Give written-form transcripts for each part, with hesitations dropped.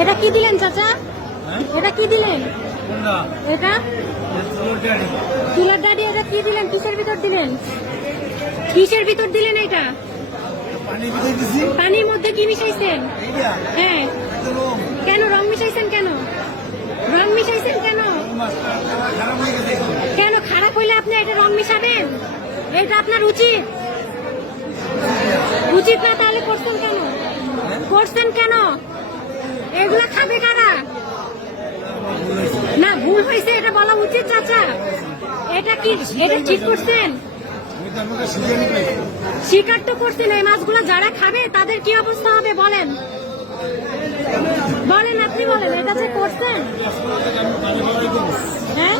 এটা কি দিলেন চাচা? এটা কি দিলেন? এটা তুলার ডাডি। এটা কি দিলেন? কিসের ভিতর দিলেন? কিসের ভিতর দিলেন এটা? পানির মধ্যে কি মিশাইছেন? হ্যাঁ, কেন রং মিশাইছেন? কেন রং মিশাইছেন? কেন কেন খারাপ হইলে আপনি এটা রং মিশাবেন? এটা আপনার উচিত উচিত না? তাহলে করছেন কেন? করছেন কেন? এগুলা খাবে কারা? না, ভুল হয়েছে এটা বলা উচিত চাচা। এটা কি, এটা ঠিক করছেন? শিকার তো করছেন। এই মাছগুলো যারা খাবে তাদের কি অবস্থা হবে বলেন? বলেন, আপনি বলেন। এটা যে করছেন, হ্যাঁ,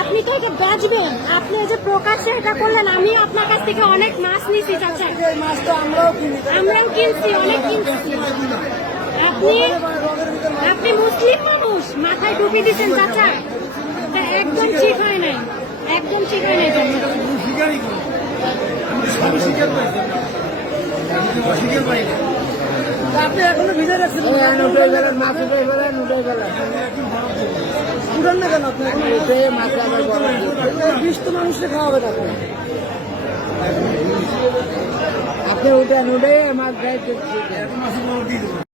আপনি তো এটা বেচবেন। আপনি যে প্রকাশ্যে এটা করলেন। আমি আপনার কাছ থেকে অনেক মাছ নিছি চাচা। আমরাও কিনছি, অনেক কিনছি। আপনি মুসলিম মানুষ, মাথায় টুপি দিচ্ছেন চাচা। একদম ঠিক হয় নাই, একদম ঠিক হয় নাই। আপনি এখনো ভিজে রাখছেন, মাছ উঠে গেলেন, উঠান না কেন? আপনি বিষ তো মানুষকে খাওয়াবে না। আপনি উঠে মাছ গায়ে